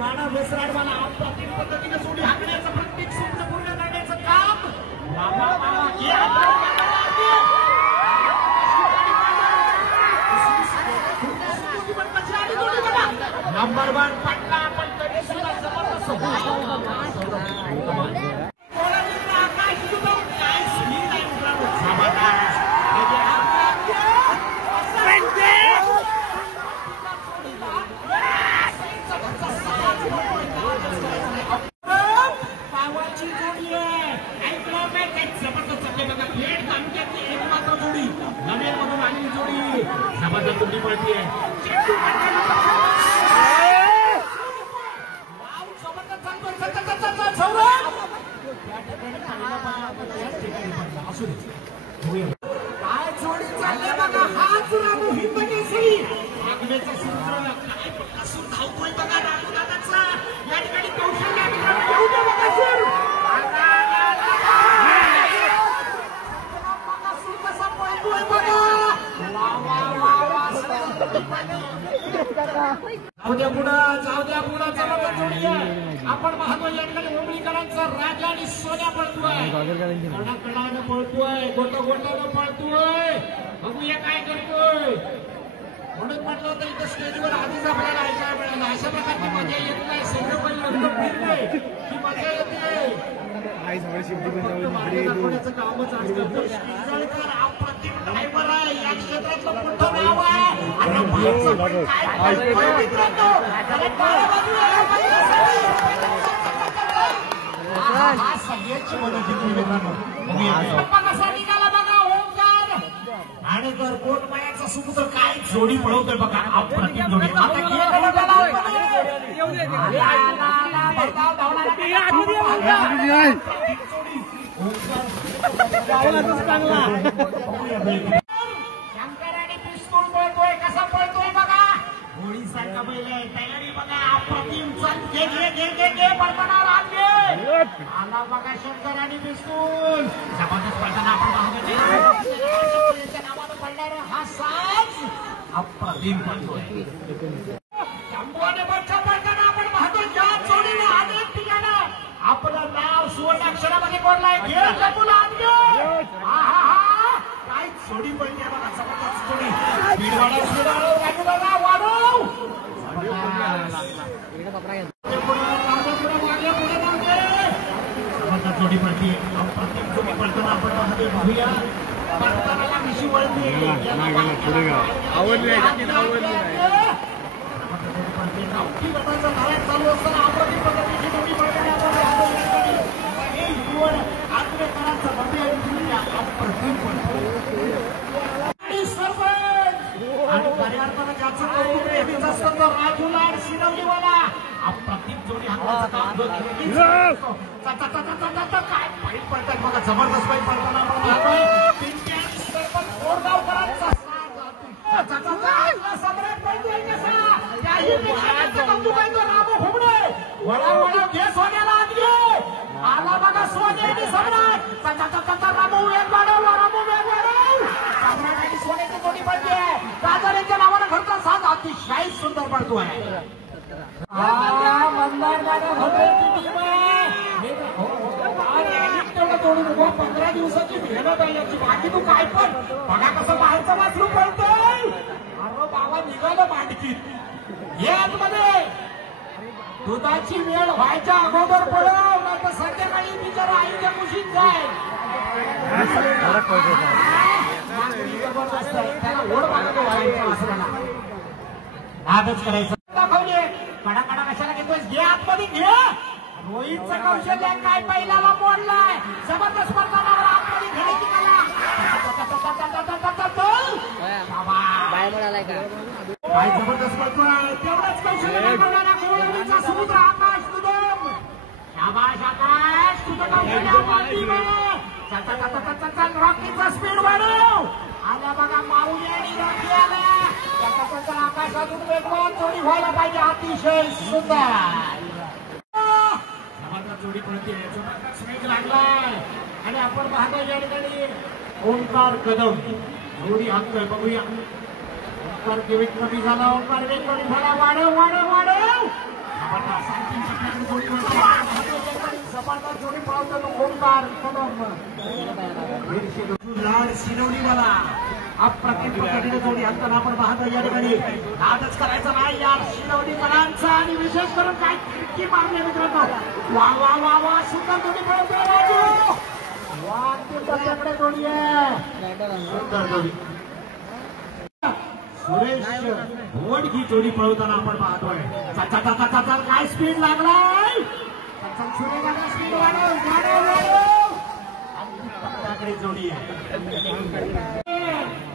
वाडा वेसराडवाला अप्रतिम पद्धतीने जोडी हाकण्याचं प्रत्येक सूत्र पूर्ण करण्याचं काम नंबर 1 पटला पण तरी सुद्धा जबरदस्त आकाश तुझं काय स्पीड आहे मित्रांनो जबरदस्त पावाची जोडी आहे ऐकलं काय जबरदस्त चालले बघा प्लेट तांब्याची एक मात्र जोडी नवेल मधून आलेली जोडी जबरदस्त जोडी पळतीये काय जोडी चालले बघा हाच रामू हिंमतीची आगवेचं सूत्र काय प्रकाशून धावतोय बघा रामदादाचा या ठिकाणी कौशल्य मित्रांनो येऊ दे बघा सूर प्रकाशून कसा पळतोय बघा वा वा वा वा जाऊ द्या पुढं जबरदस्त जोडी आहे आपण पाहतोय या ठिकाणी ओंबळीकरांचा राजा आणि सोन्या पळतोय कडाकडानं पळतोय गोटानं पळतोय बघूया काय करतोय म्हणून म्हटलं होतं इथं स्टेजवर आधीच आपल्याला ऐकायला मिळालं अशा प्रकारची मजा येत नाही सगळं पहिलं फिरले की मजा येते कामच असतं अप्रतिम ड्रायव्हर आहे या क्षेत्रातलं मोठं नाव आहे सगळ्याची मदत कसा निघाला बघा ओंकार आणि जर कोण मायाचा सुपुत्र काय जोडी पळवतोय बघा अप्रतिम जोडी शंकर आणि पिस्तूल पळतोय कसा पळतोय बघा होळीसारखा बैल आहे तयारी बघा अप्रतिम चल घे पडताना रात घे आला बघा शंकर आणि पिस्तूल जबरदस्त पडताना आपण पाहतोय नावानं पडणारा हा साज अप्रतिम पळतोय शंभूने बच्चा पडताना आपण पाहतोय ज्या जोडीने अनेक ठिकाणं आपलं नाव सुवर्णाक्षरामध्ये कोरलाय घे जबूला आत घे काय जोडी पडते बघा जबरदस्त जोडी स्पीड वाढव जोडी पडते अप्रतिम जोडी पडताना आपण पाहूया पडताना मिशी वळते आवडली चालू असताना अप्रतिम पद्धतीची जोडी पडताना आत्मेकरांचा अप्रतिम आणि खऱ्या अर्थानं ज्याचं कौतुक नेहमीच असतं तर राजूला आणि शिरवलीवाला अप्रतिम जोडी हाताचं काम काय पाईप पडतात बघा जबरदस्त पाईप पडताना आपण पाहतोय गोरगावकरांचा सम्राट पळतोय कसा त्याही पेक्षा कौतुक आहे तो रामू घुमडे वळाव घे सोन्याला आत घे आला बघा सोने आणि सम्राट रामू वेग वाढव सम्राट आणि सोन्याची जोडी पडते राजाच्या नावानं घडता साथ अतिशय सुंदर पडतोय मंदार दादा भोगरेची टीम तेवढं तोडून 15 दिवसाची मेहनत आहे याची बाकी तू काय पण बघा कसं बाहेरचं वाचलू पडतोय अरे बाबा निघालं मांडकीत हे आतमध्ये दुधाची वेळ व्हायच्या अगोदर पडव नाही तर संध्याकाळी मी जरा आईच्या कुशीत जाईल जबरदस्त आहे त्याला ओढ मागतो व्हायचं असताना नादच करायचं दाखवले कडा कशाला घेतोय घे आतमध्ये घे रोहितचं कौशल्य काय पहिल्याला मोडलाय जबरदस्त स्पर्धावर आतमध्ये घेण्याची कला काय जबरदस्त पडतोय तेवढंच कौशल्य दाखवणारा खेळाडूचा समुद्र आकाश तुदम शाबाश आकाश तुझं कौशल्य रॉकीचा स्पीड वाढव आल्या बघा माऊली आणि रॉकी आल्या आकाशातून वेगवान जोडी व्हायला पाहिजे अतिशय सुंदर जोडी पडते स्नेक लागलाय आणि आपण पाहतोय या ठिकाणी ओंकार कदम जोडी हाकतोय बघूया ओंकार वेग कमी झाला ओंकार वेग कमी झाला वाढव नमस्कार लाड शिरवली मला अप्रतिम पद्धतीने जोडी हाताना आपण पाहतो या ठिकाणी नादच करायचा नाही या शिरवली कलांचा आणि विशेष करून काय खिडकी मारली मित्रांनो वा वा वा वा सुंदर जोडी पळतोय राजू वा तुमच्याकडे जोडी आहे सुंदर जोडी सुरेश भोड ही जोडी पळवताना आपण पाहतोय काय स्पीड लागलाय स्पीड जोडी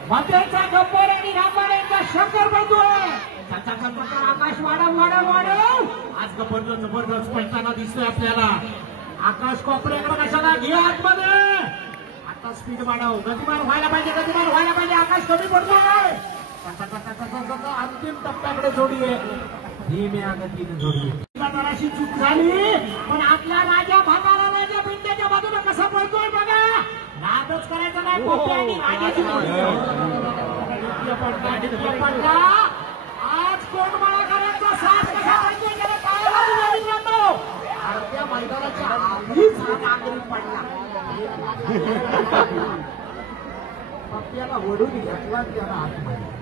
मध्येचा गब्बर आणि रामबाण यांचा शंकर बंधूय आकाश वाढव आज गब्बर जबरदस्त पळताना दिसतोय आपल्याला आकाश कोपऱ्याकडे कशाला घे आतमध्ये आता स्पीड वाढव गतिमान व्हायला पाहिजे आकाश कमी पडतोय अंतिम टप्प्याकडे जोडी आहे धीम्या गतीने जोडी जराशी चूक झाली पण आपला राजा भागाला राजा बिंड्याच्या बाजूला कसा पळतोय बघा नादच करायचं नाही कोपऱ्याने राजाची पडला आज कोंडमाळा करायचा साथ कसा पाहिजे त्याला काय मित्रांनो अर्ध्या मैदानाच्या आधीच हा नागरिक पडला पप्प्याला ओढून घेतला त्याला आतमध्ये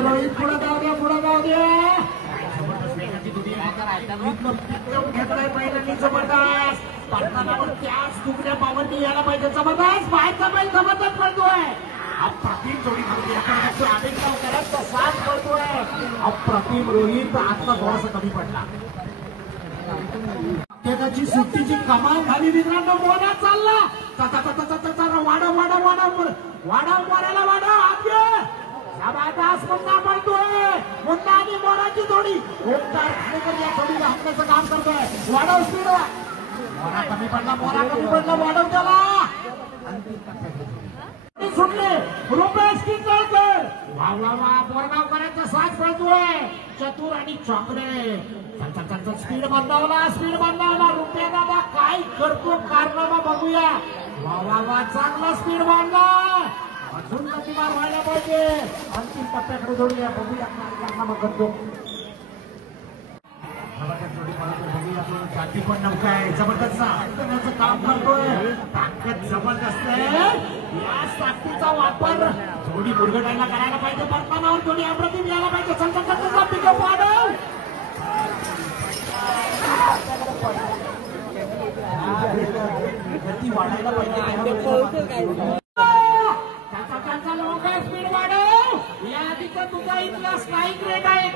रोहित पुढे जाऊ दे घेतलाय पहिल्यांनी जबरदस्त पडतानावर त्याच तुकड्या पावरती यायला पाहिजे जबरदस्त बाहेरचा बैल जबरदस्त पडतोय अप्रतिम जोडी करत साथ पडतोय अप्रतिम रोहित आता थोडासा कमी पडला त्याची सुट्टीची कमाल झाली मित्रांनो मोना चालला वाढव आत घे जबरदस्त मुन्ना पडतोय मुन्ना आणि मोराची जोडी ओमकार खानेकर या जोडीला हाकण्याचं काम करतोय वाढव स्पीड मोरा कमी पडला वाढव त्याला सुटले रुपेश किंजळकर वा बोरगावकरांचा साथ पळतोय चतुर आणि चॉकरे स्पीड बंदावला रुपया दादा काय करतो कारनामा बघूया वा चांगला स्पीड बांधला अजून गतिमान व्हायला पाहिजे अंतिम टप्प्याकडे जोडूया बघूया काय कारनामा करतो जाती पण नौका आहे जबरदस्त हाताचं काम करतोय ताकद जबरदस्त आहे या ताकदीचा वापर जोडी मुरगटायला करायला पाहिजे परतानावर जोडी अप्रतिम यायला पाहिजे चल पिकअप वाढव गती वाढायला पाहिजे त्याचा लवकर स्पीड वाढव या आधीचा तुझा इथला स्ट्राईक रेट आहे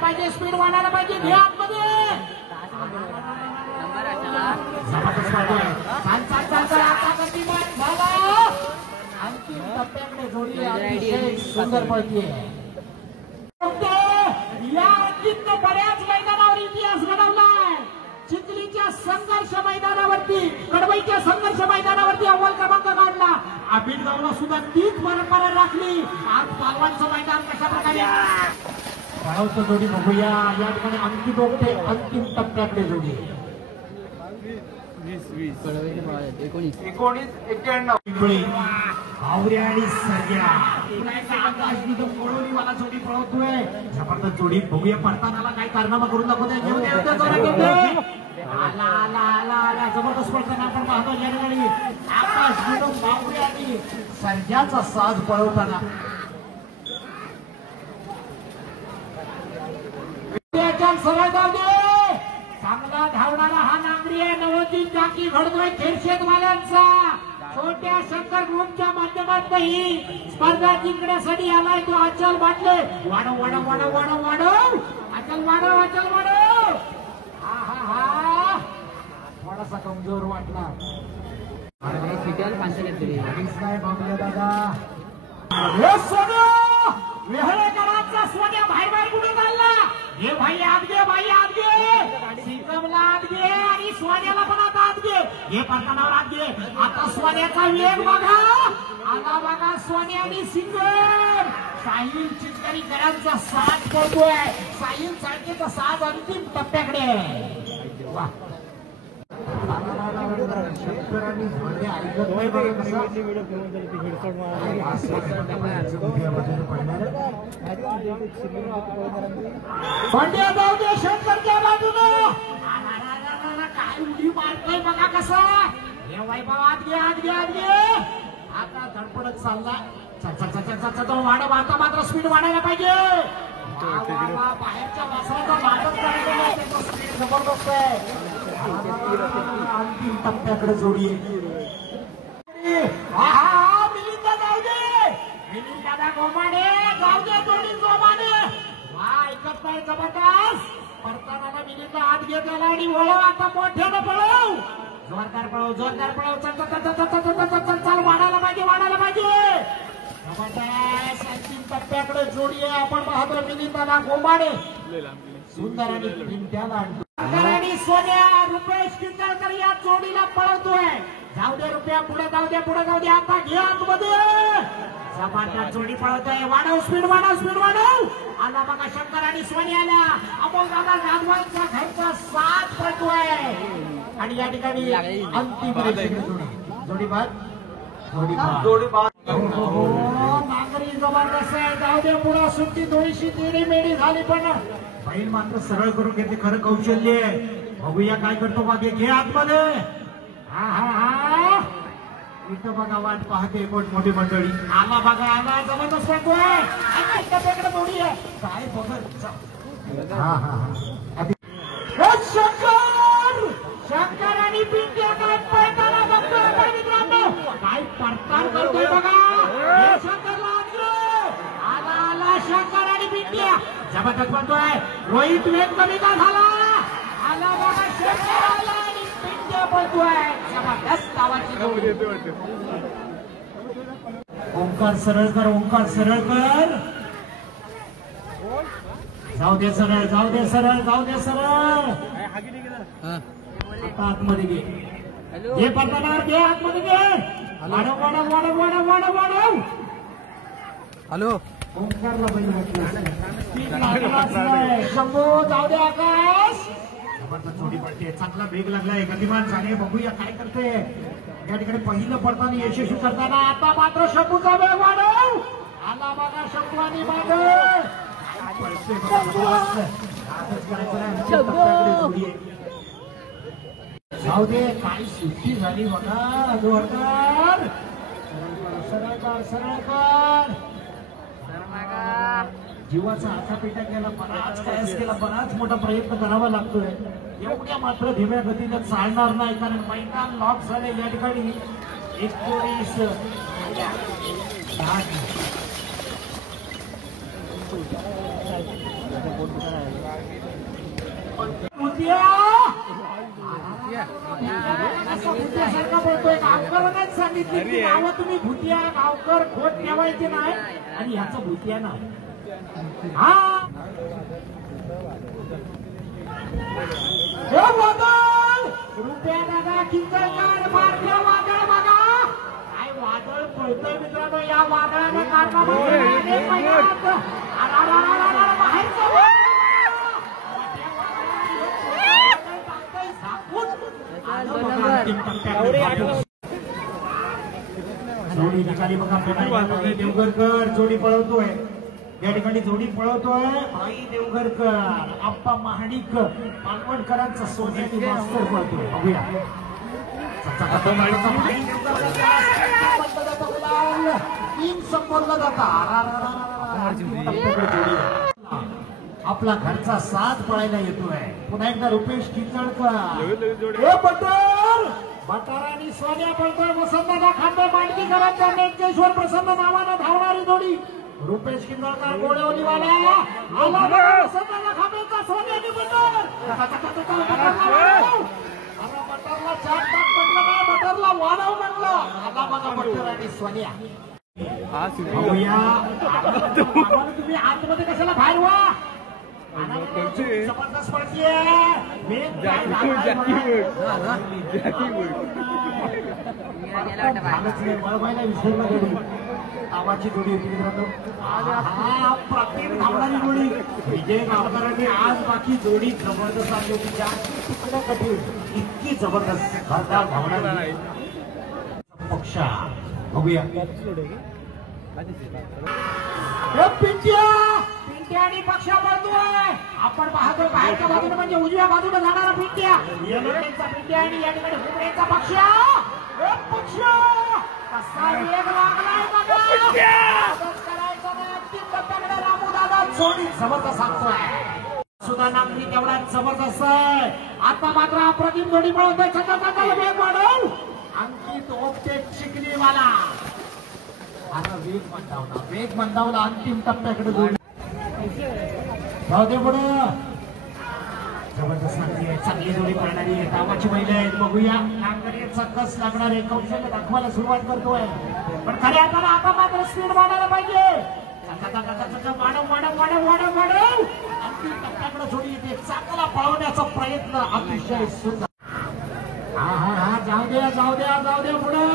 1988 स्पीड वाढायला पाहिजे घे आतमध्ये अंतिम टप्प्याकडे जोडी अतिशय सुंदर पळतीये या अंतिम बऱ्याच मैदानावर इतिहास घडवलाय चिखलीच्या संघर्ष मैदानावरती कडवईच्या संघर्ष मैदानावरती अव्वल क्रमांक काढला आंबेडकरला सुद्धा तीच परंपरा राखली आज पालवांचं मैदान कशा प्रकारे पळवतो जोडी बघूया या ठिकाणी अंतिम टप्प्याकडे जोडी 1991 आवऱ्या आणि सर्ग्या मला जोडी पळवतोय जबरदस्त जोडी बघूया पडताना काय कारनामा करून दाखवतोय आला जबरदस्त पडताना आपण पाहतो या ठिकाणी आकाश आवऱ्या आणि सर्ग्याचा साज पळवताना सरळ जाऊ दे चांगला धावणारा हा नांगरी आहे 90 चाकी घडतोय खेरशेतवाल्यांचा छोट्या शंकर ग्रुपच्या माध्यमातून ही स्पर्धा जिंकण्यासाठी आलाय तो अचल बाटले वाढव अचल वाढव हा थोडासा कमजोर वाटला दादा वेहळेकरांचा सोन्या बाहेर कुठे चालला हे भाई आत घे सिकमला आत घे आणि सोन्याला पण आता आत घे हे परतानावर आत घे आता सोन्याचा वेग बघा सोन्या आणि सिंगर साहिल चितकरीकरांचा साथ पडतोय साहिल सारखेचा साथ अंतिम टप्प्याकडे वा शेतकऱ्यांनी म्हणणे ऐकत नाही बघा कसं पंड्या जाऊ दे शेतकऱ्याच्या बाजूनं काय उडी मारतोय बघा कसं हे वैभव आत घे आत घे आत घे आता धडपडत चालला तो वाढव आता मात्र स्पीड वाढायला पाहिजे बाहेरच्या वासराचा नाटक करायचं स्पीड जबरदस्त आहे अंतिम टप्प्याकडे जोडी मिलिंदा जाऊ दे मिलिंदा गोमाडे जाऊ दे जोडी जोमाने वा ऐकत नाही जबरदस्त परताना मिलिंदा आत घेतला आणि वळव आता मोठ्यानं पळव जोरदार पळव चल वाढायला पाहिजे अंतिम टप्प्याकडे जोडी आहे आपण पाहतो मिलिंदाला गोमाडे सुंदर आणि सोन्या रुपेश किंजळकर या जोडीला पळवतोय जाऊ दे रुपया पुढे जाऊ दे आता घे आतमध्ये सपाट्यात जोडी पळवतोय वाढव स्पीड वाढव आला बघा शंकर आणि सोन्याला अमोल दादा जाधवांचा घरचा साथ पळतोय आणि या ठिकाणी अंतिम जोडी बाद नागरी जबरदस्त आहे जाऊ दे पुढे सुट्टी थोडीशी तेडी मेडी झाली पण बैल मात्र सरळ करून घेते खरं कौशल्य बघूया काय करतो मागे घे आतमध्ये हा इथं बघा वाट पाहते मोठी मंडळी आला बघा आला जबरदस्त पळतोय जोडी आहे काय बघत शंकर आणि पिंट्या काय पळताना बघतोय मित्रांनो काय पडताळ करतोय बघा शंकरला आला शंकर आणि पिंट्या जबरदस्त पळतोय रोहित वेग कमी का झाला आला बघा शंकर आला आणि पिंट्या पळतोय जबरदस्त आवाज ओंकार सरळकर जाऊ दे सरळ आता आतमध्ये घे पडताना घे आतमध्ये घे वाढव हॅलो ओंकारला शंभू जाऊ दे आकाश जोडी पडते चांगला वेग लागलाय गतिमान झाले बघूया काय करते या ठिकाणी पहिलं पडताना यशस्वी करताना आता मात्र शंभूचा वेग वाढव आला बघा शंभू आणि जाऊ दे काय सुट्टी झाली बघा सरळकर जीवाचा आखापिटा केला बराच मोठा प्रयत्न करावा लागतोय एवढ्या मात्र धीम्या गतीने चालणार नाही कारण मैदान लॉक झाले या ठिकाणी 19 गावकर सांगितली नावं तुम्ही भुतिया गावकर खोट ठेवायचे नाही आणि ह्याचं भुतिया ना रुपया दादा किंजळकर मारलं वादळ बघा काय वादळ पळतोय मित्रांनो या वादळाने जोडी ठिकाणी बघा देवघरकर जोडी पळवतोय या ठिकाणी भाई देवघरकर आप्पा महाडिक पालवणकरांचा सोन्याची मास्तर पळतोय बघूया संपवला जाता आपला घरचा साथ पळायला येतोय पुन्हा एकदा रुपेश किंजळकर बटारा आणि सोन्या पळतोय वसंतदादा खांबे मांडकीकरांचा नेटकेश्वर प्रसन्न नावानं धावणारी जोडी रुपेश किंजळकर गोळेवलीवाला आला वसंतदादा खांबेचा सोन्याची बटरला चार टाक म्हटलं काय बटरला वाढव म्हटलं आला बघा बटर आणि सोन्या तुम्ही आतमध्ये कशाला बाहेर व्हा जबरदस्त पडतीये वळवायला विसरला जोडी आवाची जोडी होती मित्रांनो प्रतिम धावणारी जोडी विजय गावकरांनी आज बाकी जोडी जबरदस्त आली होती पकडणं कठीण, इतकी जबरदस्त धारदार धावणारी पक्ष. बघूया पिंट्या आणि पक्षा पळतोय. आपण पाहतो बाहेरच्या बाजूने म्हणजे उजव्या बाजूने जाणारा पिंट्या, पिंट्या आणि या ठिकाणी हुमरेचा पक्ष. कसा वेग लागलाय बघा. रामूदादा जोडी जबरदस्त सांगतोय. सुद्धा नागरी तेवढा जबरदस्त आहे. आता मात्र अप्रतिम जोडी पळवतोय. छत्रपती वेग वाढव. अंकित ओपटे चिखलीवाला आता वेग मंदावला अंतिम टप्प्याकडे जोडी. जाऊ दे पुढे. जबरदस्त चांगली जोडी पळणारी आहे. कामाची महिला आहेत. बघूया नागरीचा कस लागणार आहे. कौशल्य दाखवायला सुरुवात करतोय. पण खऱ्या आता मात्र स्पीड वाढायला पाहिजे. अंतिम टप्प्याकडे जोडी येते. चांगला पळवण्याचा प्रयत्न अतिशय सुंदर. हा जाऊ द्या पुढे.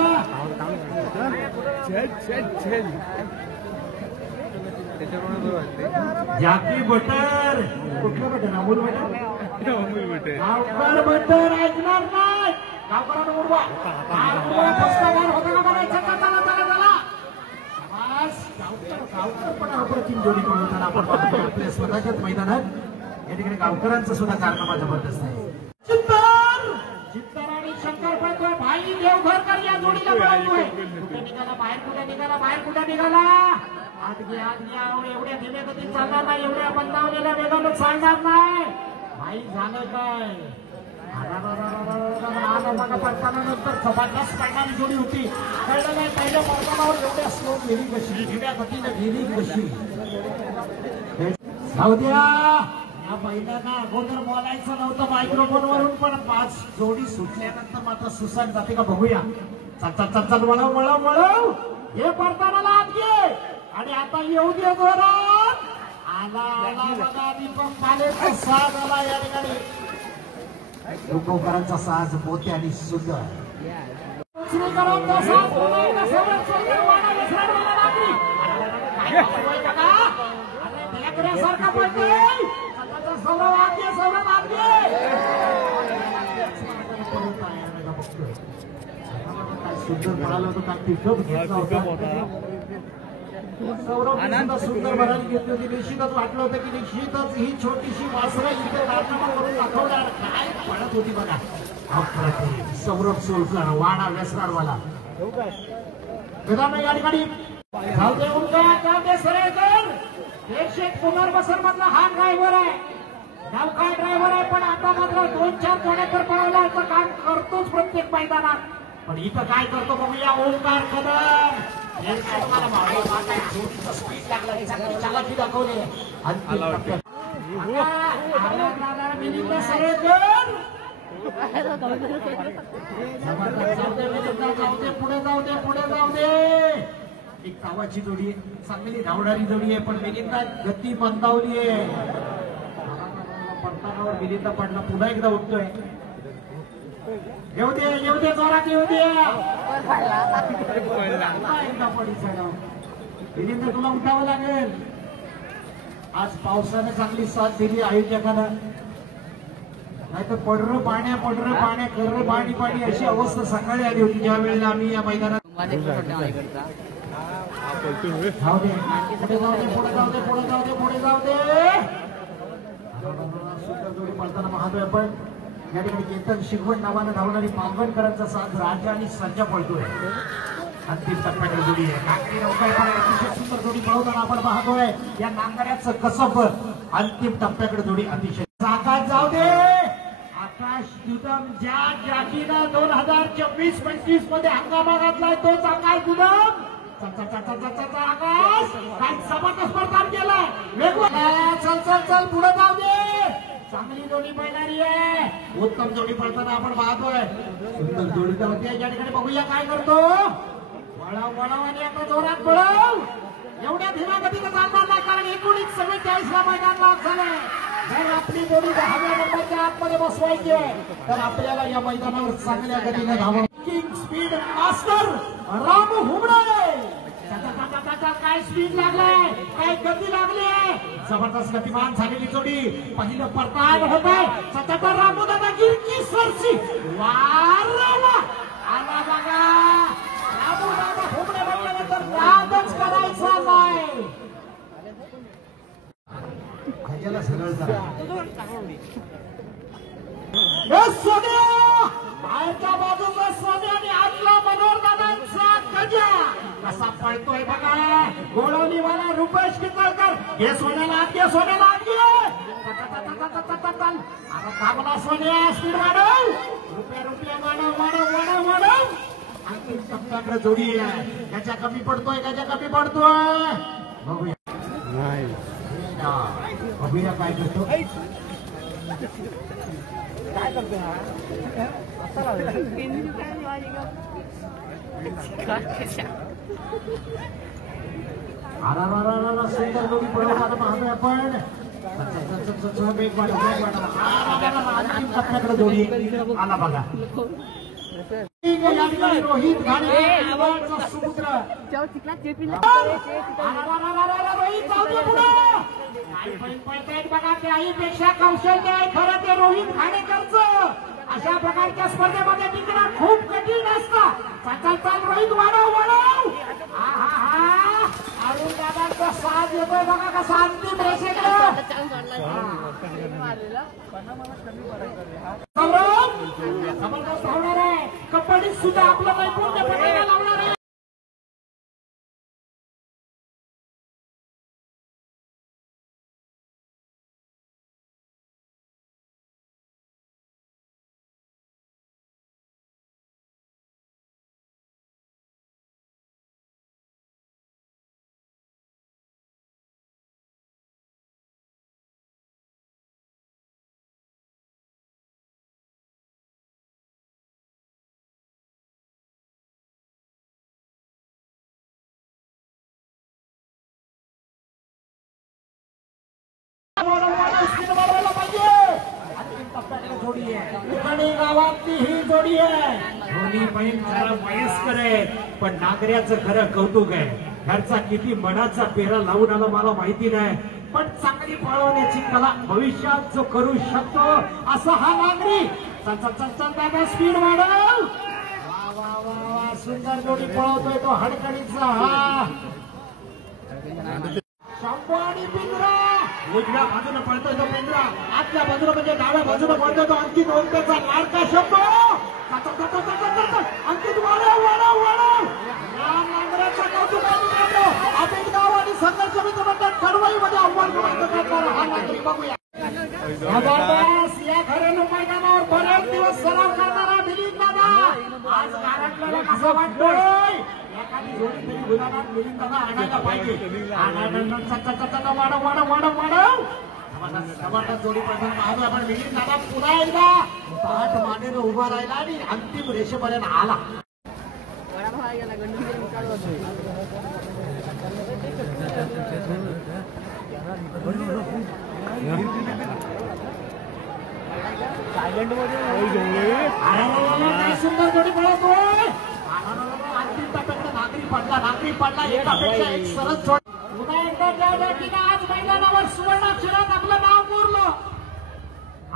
जाकी बटर कुठलं बटर? अमूल बटर. गावकर बटर ऐकणार नाही. गावकरांना उडवा. गावकर पण अप्रतिम जोडी पळवताना आपण पाहतो आपल्या स्वतःच्याच मैदानात. या ठिकाणी गावकरांचं सुद्धा कारनामा जबरदस्त आहे. चित्तर आणि शंकर पळतोय. भाई देवघरकर या जोडीला पळवतोय. कुठे निघाला बाहेर कुठे निघाला. आत घ्या एवढ्या धीम्या गतीत चालणार नाही. एवढ्या बंदावलेल्या वेगानं चालणार नाही. भाई झालं काय पडताना नंतर जबरदस्त पडणारी जोडी होती. कळलं नाही पहिल्या मैदानावर एवढ्या स्लो गेली कशी, धीम्या गतीने गेली कशी. जाऊ द्या. या पहिल्यांदा अगोदर बोलायचं नव्हतं मायक्रोफोन वरून, पण 5 जोडी सुटल्यानंतर मात्र सुसाट जाते का बघूया. चल वळव. हे पडताना लाभ घे आणि आता येऊ दे जोरात. आला बघा दीपक मालेचा साज आला या ठिकाणी. लोकोकरांचा साज मोठे आणि सुंदर. सारखा पडतोय. सुंदर पळाला होता. पिकअप घेतला होता. सुंदर भरायला घेतली होती. निश्चितच वाटलं होतं की निश्चितच ही छोटीशी वासरा इथे कारनामा करून दाखवणार. काय पळत होती बघा. सौरभ सोलकर वाडा वेसराडवाला या ठिकाणी. सरेकर एकशे पुनर्वसन मधला हा ड्रायव्हर आहे. नौका ड्रायव्हर आहे. पण आता मात्र 2-4 जोड्याकर पळवला काम करतोच प्रत्येक मैदानात. पण इथं काय करतो बघूया. ओंकार कदम स्पीड लागला. चालाकी दाखवले. पुढे जाऊ दे. एक कावाची जोडी आहे. चांगली धावणारी जोडी आहे. पण मिलिंदा गती मंदावली आहे. पडतानावर मिलिंदा पडला. पुन्हा एकदा उठतोय. येऊ दे जोरात येऊ दे. एकदा पडीचा मिलिंदा तुला उठावं लागेल. आज पावसानं चांगली साथ दिली आयोजकांना. नाहीतर पडरं पाण्या कर्र पाणी अशी अवस्था सकाळी आली होती ज्या वेळेला आम्ही या मैदानात. पुढे जाऊ दे. सुंदर जोडी पळताना पाहतोय आपण. या ठिकाणी केतन शिगवण नावानं धावणारी पावगणकरांचा साथ राजा आणि संजय पळतोय. अंतिम टप्प्याकडे जोडी आहे. नागरी नौका अतिशय सुंदर जोडी पळवताना आपण पाहतोय. या नांगऱ्याचं कसब अंतिम टप्प्याकडे जोडी अतिशय साकात जाऊ दे. आकाश दुदम ज्या जातीनं 2024-25 मध्ये हंगामा घातलाय तोच आकाश दुदम. आकाश काय जबरदस्त प्रकार केलाय. चल पुढे जाऊ दे. चांगली जोडी पळणारी आहे. उत्तम जोडी पळताना आपण पाहतोय. सुंदर जोडी तर होती. या ठिकाणी बघूया काय करतो. वळव आणि आता जोरात पळव. एवढ्या धीम्या गतीनं चालणार नाही. कारण 1947 ला मैदान लॉक झालंय. जर आपली जोडी 10व्या नंबरच्या आतमध्ये बसवायची आहे तर आपल्याला या मैदानावर चांगल्या गतीने धावावं. King speed master Ramu Humde. काय स्पीड लागलाय, काय गती लागली आहे, जबरदस्त गतिमान झालेली जोडी. पहिलं परताय होत आहे. सतत रामू दादा गिरकी सरसी वार आला बघा. रामू दादा घोबडे म्हटल्यानंतर नादच करायचा नाही. खायला सरळ करा. सोन्या बाहेरच्या बाजूला सोन्या आणि आतला मनोहर दादांचा गजा कसा पळतोय बघा. गोळवलीवाला रुपेश कितळकर हे सोन्याला आत घे, सोन्याला आत घे. आता कामला सोन्या स्पीड वाढव, रुपया वाढव. आणखी टप्प्याकडे जोडी आहे. गजा कमी पडतोय, गजा कमी पडतोय. बघूया बघूया काय करतो. काय करतो हा सुंदर जोडी पळवताना पाहतोय आपण. टप्प्याकडे जोडी आला बघा. रोहित घाणे समुद्र बघा. त्याहीपेक्षा कौशल्य आहे खरं ते रोहित घाणेकरचं. अशा प्रकारच्या स्पर्धेमध्ये टिकणं खूप कठीण असतं. चाल रोहित वाढव. अरुण दादांचा साथ येतोय बघा कसा अंतिम रेषेकडे. जबरदस्त होणार आहे. कबड्डीत सुद्धा आपलं नैपुण्य पटायला लावणार आहे. गावातली ही जोडी आहे. दोन्ही बहीण जरा वयस्कर आहे, पण नागऱ्याचं खरं कौतुक आहे. घरचा किती मनाचा पेरा लावून आला मला माहिती नाही, पण चांगली पळवण्याची कला भविष्यात जो करू शकतो असा हा नागरी. दादा स्पीड वाढव. वा सुंदर जोडी पळवतोय तो हडकडीचा. हा शांपू आणि पिंजरा उजव्या बाजूने पळतोय तो पिंजरा, आतल्या बाजूला म्हणजे डाव्या बाजूला पळतोय तो अंकित ओंतेचा लाडका शंभू. अंकित वाढव. या नांगराचा कौतुक आपण गाव आणि संघर्ष मित्र कडवाईमध्ये आव्हान करणारा हा नागरिक बघूया. या घरेलू मैदानावर बरेच दिवस सराव करणारा मिलिंद दादा आज गारटलेला कसा वाटतोय. एखादी जोडी तरी गुलाबात मिलिंद दादा आणायला पाहिजे. वाढव. जबरदस्त जोडी पासून पाहतो आपण. मिलिंद दादा पुन्हा एकदा पाठ मानेनं उभा राहिला आणि अंतिम रेषेपर्यंत आला. सुंदर जोडी पळतोय. अंतिम टप्प्याकडे नागरी पडला एकापेक्षा एक सरस जोडी. पुन्हा एकदा ज्या आज मैदानावर सुवर्णाक्षरात आपलं नाव कोरलं.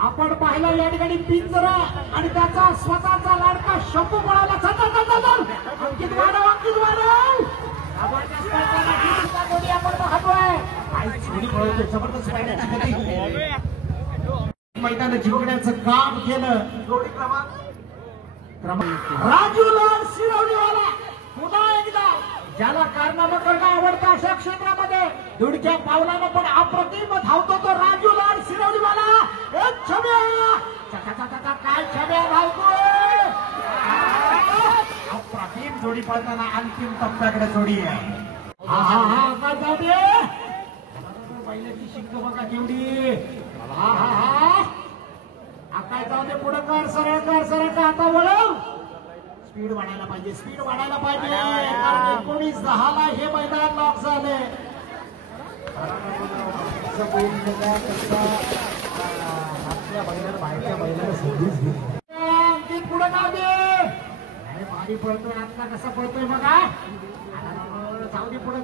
आपण पाहिलं या ठिकाणी पिंजरा आणि त्याचा स्वतःचा लाडका शंभू पळाला. अंकित वाढव. आपण पाहतोय जबरदस्त मैदान जिंकण्याचं काम केलं. जोडी क्रमांक राजूलाल शिरवलीवाला पुन्हा एकदा ज्याला कारनामा करणं आवडतं अशा क्षेत्रामध्ये दुडक्या पावलानं पण अप्रतिम धावतो तो राजूलाल शिरवलीवाला. एक छब्या काय छब्या धावतोय. अप्रतिम जोडी पळताना अंतिम टप्प्याकडे जोडी आहे. काय जाऊ दे पहिल्याची शिंक बघा केवढी. काय जाऊ दे पुढे कर सरळ आता वळव. स्पीड वाढायला पाहिजे. कारण 19-10 हे मैदान लॉक झाले. अंकित पुढे जाऊ दे. भारी पळतोय. आता कसा पळतोय बघा. जाऊ दे पुढे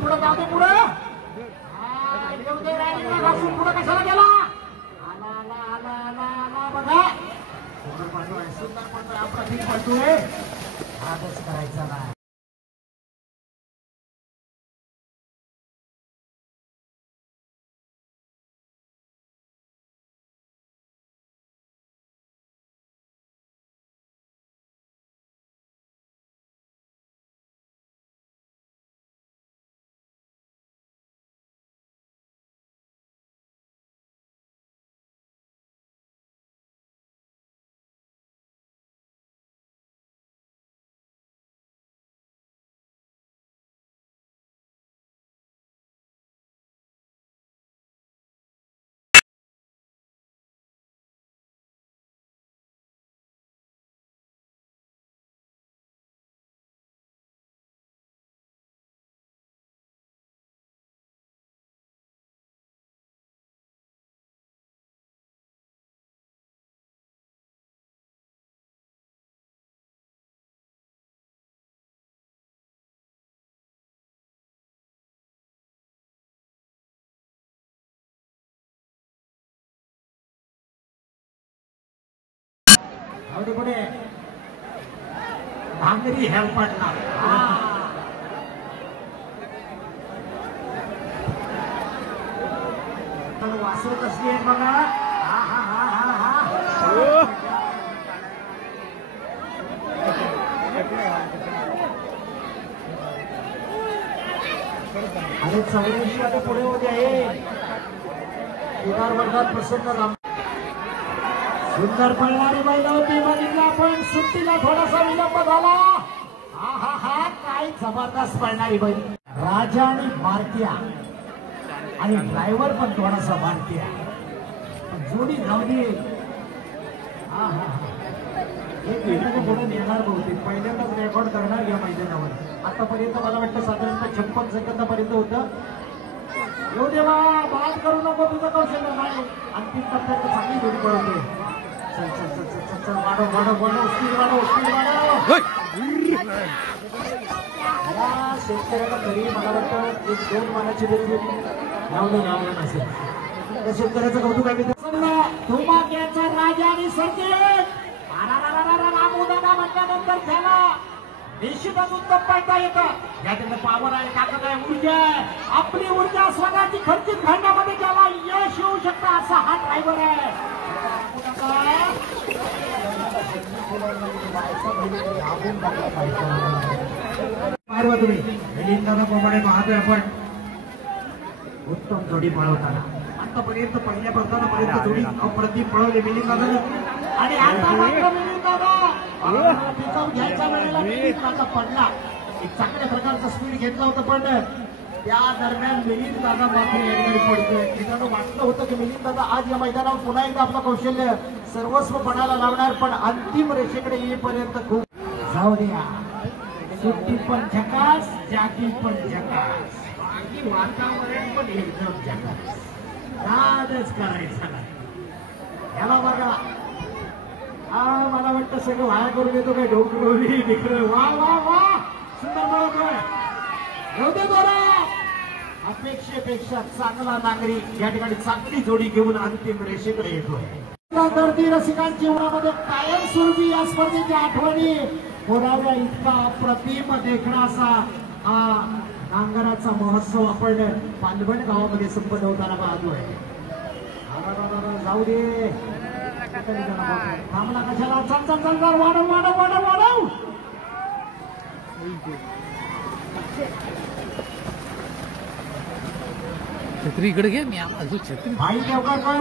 पुढे जाऊ दे पुढे घासून पुढे कशाला गेला आला आला आला आला आला बघा सुंदर पडतोय आपला ठीक पडतोय आजच करायचा नाही पुढे भांगरी हेल्पडला वासू कसली आहे बघा हा हा हा हा हा अरे 84 आता पुढे होते आहे केदार वर्गात प्रसन्न सुंदर पळणारी महिला होती बघितला पण सुट्टीला थोडासा विलंब झाला हा हा हा काय जबरदस्त पळणारी बैल राजा आणि भारतीया आणि ड्रायव्हर पण थोडासा भारतीया जोडी धावली हा हा हा एक मिनिटाच्या पुढे नेणार बहुतेक पहिल्यांदाच रेकॉर्ड करणार या मैदानावर आतापर्यंत मला वाटतं साधारणतः 56 सेकंदापर्यंत होतं येऊ देवा बाद करू नको तुझं कौशल्य नाही अंतिम टप्प्यात चांगली जोडी पळवते शेतकऱ्याला तरी मला वाटतं 1-2 मानाची देखील लावलं नसेल त्या शेतकऱ्याचं कौतुक आहे धुमाक्याचा राजा आणि संकेत रामोदाना म्हटल्यानंतर त्याला निश्चितच उत्तम पळता येतं या ठिकाणी पावर आहे ताकद आहे ऊर्जा आहे आपली ऊर्जा स्वतःची खर्चित घडण्यामध्ये त्याला यश येऊ शकतं असा हा ड्रायव्हर आहे तुम्ही मिलिंदाना प्रमाणे पाहतोय आपण उत्तम जोडी पळवताना आतापर्यंत पहिल्या प्रथापर्यंत जोडी अप्रतिम पळवली मिलिंदाना आणि आता मात्र मिलिंदाना घ्यायच्या वेळेला मिलिंदाचा पडला एक चांगल्या प्रकारचा स्पीड घेतला होता पण त्या दरम्यान मिलिंद दादा मात्र याकडे पडतोय मित्रांनो वाटलं होतं की मिलिंद दादा आज या मैदानावर पुन्हा एकदा आपलं कौशल्य सर्वस्व पणाला लावणार पण अंतिम रेषेकडे येईपर्यंत खूप जाऊ द्या सुट्टी पण झकास जागी पण झकास बाकी वातावरण पण एकदम झकास नादच करायचा याला बघा हा मला वाटतं सगळं वाया करून येतो काय डोकरवली तिकडे वा वा वा सुंदर बनवतोय अपेक्षेपेक्षा चांगला नागरिक या ठिकाणी चांगली जोडी घेऊन अंतिम रेषेकडे येतोय गर्दी रसिकांच्या जीवनामध्ये कायमस्वरूपी या स्पर्धेच्या आठवणी होणाऱ्या इतका अप्रतिम देखणा असा हा नांगराचा महोत्सव आपण पालवण गावामध्ये संपन्न होताना पाहतोय जाऊ दे थांबला कशाला चल चल चल वाढव वाढव वाढव वाढव छत्री इकडे घे मी अजून छत्री भाई देवकर